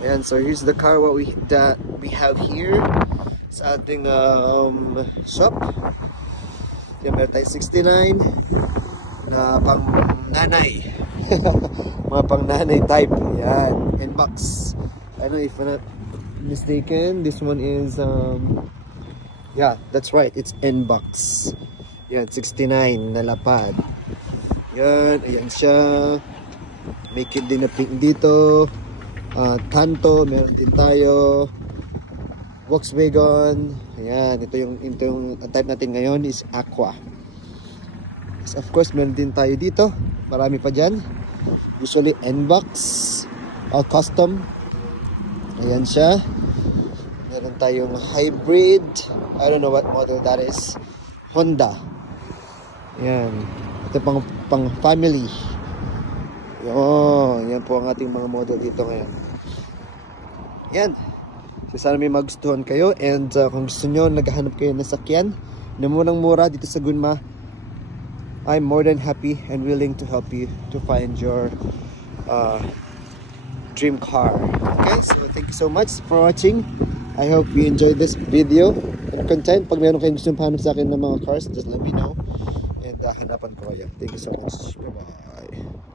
And so here's the car what that we have here sa ating shop. Yan, meron tayong 69 na pang nanay. Mga pang nanay type. Yan, N-Box. I don't know if I'm not mistaken, this one is yeah, that's right, it's N-Box. Yan, 69 na lapad. Yan, ayan siya. May kid din na pink dito. Kanto, meron din tayo. Volkswagen. Ayan, ito yung type natin ngayon is Aqua. So, of course, meron din tayo dito. Marami pa dyan. Usually N-Box, all custom. Ayan siya. Meron tayong hybrid. I don't know what model that is. Honda. Ayan. Ito pang family. Yan po ang ating mga model dito ngayon. Yan. So, sana may magustuhan kayo. And kung gusto nyo, naghahanap kayo ng sakyan na murang-mura dito sa Gunma, I'm more than happy and willing to help you to find your dream car. Okay, so thank you so much for watching. I hope you enjoyed this video and content. Pag meron kayong gusto pahanap sa akin ng mga cars, just let me know. And hanapan ko kayo. Thank you so much. Bye-bye.